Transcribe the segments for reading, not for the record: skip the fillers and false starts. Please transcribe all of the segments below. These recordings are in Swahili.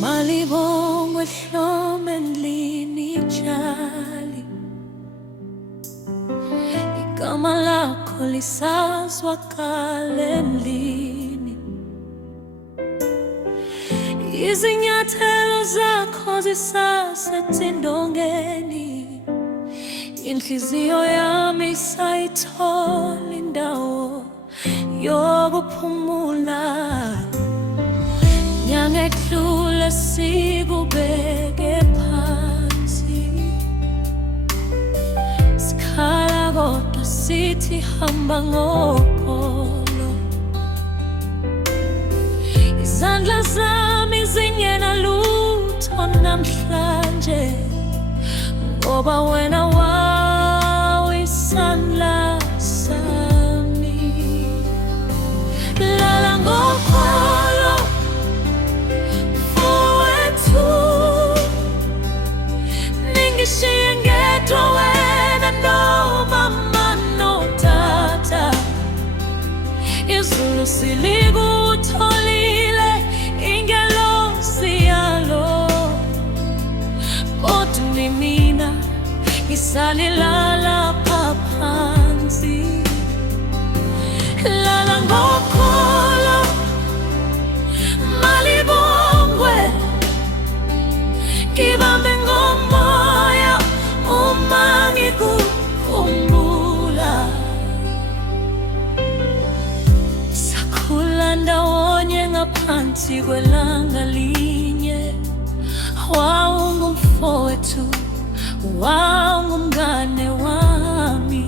Malibongwe hlomendlini jali, igama lakho lisazwakala endlini. Izinyathelo zakho zisasezindongeni, inhliziyo yami isayithola indawo yokuphumula. Nyanga edlule sikubeke phansi, sikhala kodwa sithi hamba ngokholo. Izandla zami zingenalutho namhlanje, ngoba wena wawisandla sami. Lala ngokholo mfowethu, ningishiye ngedwa wena nomama notata. Izulu silikutholile ingelosi yalo, kodwa mina ngisalilala phansi. Lala ngokholo malibongwe, ngibambe ngomoya uma ngikukhumbula. Sakhula ndawonye ngaphansi kwelanga linye, wawungumfowethu, wawungumngane wami.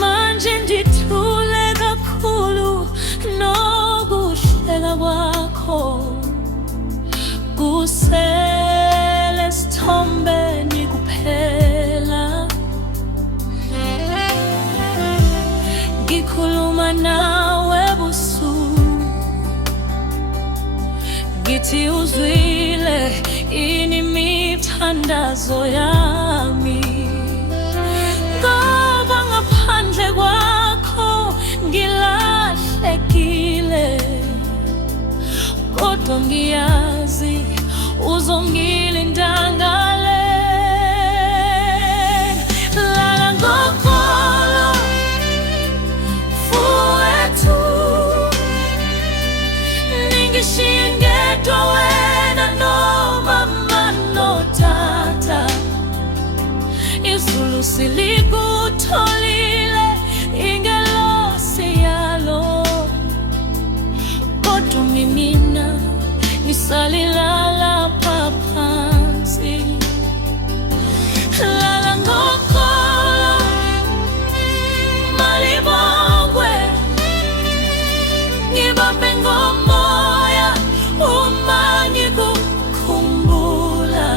Manje ndithule kakhulu nokuhleka kwakho kusele esithombeni kuphela. Ngikhuluma nawe busuku, ngithi uzwile ini imithandazo yami, ngoba ngaphandle kwakho ngilahlekile. Kodwa ngiyazi uzongilinda ngale. Lala ngokholo mfowethu, ningishiye ngedwa wena nomama notata. Izulu silikutholile ingelosi yalo, kodwa mina ngisalilala phansi. Lala ngokholo malibongwe, ngibambe ngomoya uma ngikukhumbula.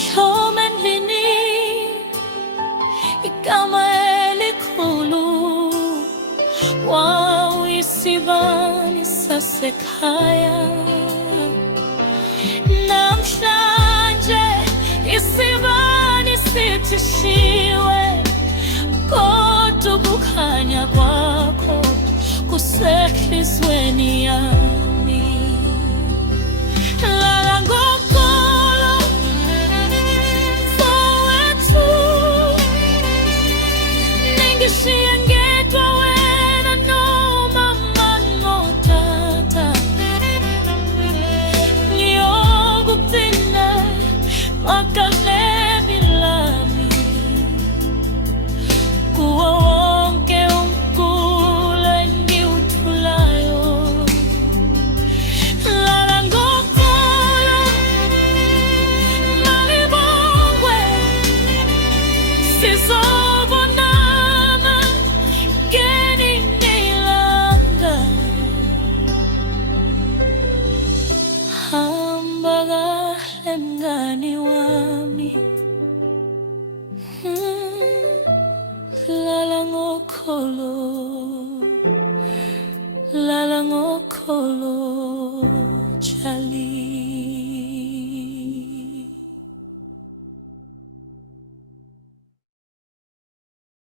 Hlomendlini, igama elikhulu, wawuyisibani sasekhaya. Namhlanje isibani sithishiwe, kodwa ukukhanya kwakho kusenhlizweni yami. Lala ngokholo mfowethu, ningishiye ngedwa wena nomama notata. Ngiyokugcina magaleni lami kuwo wonke umgulo engiwuthulayo. Lala ngokholo malibongwe, sizobonana ngelinye ilanga. Hamba kahle mngani wami.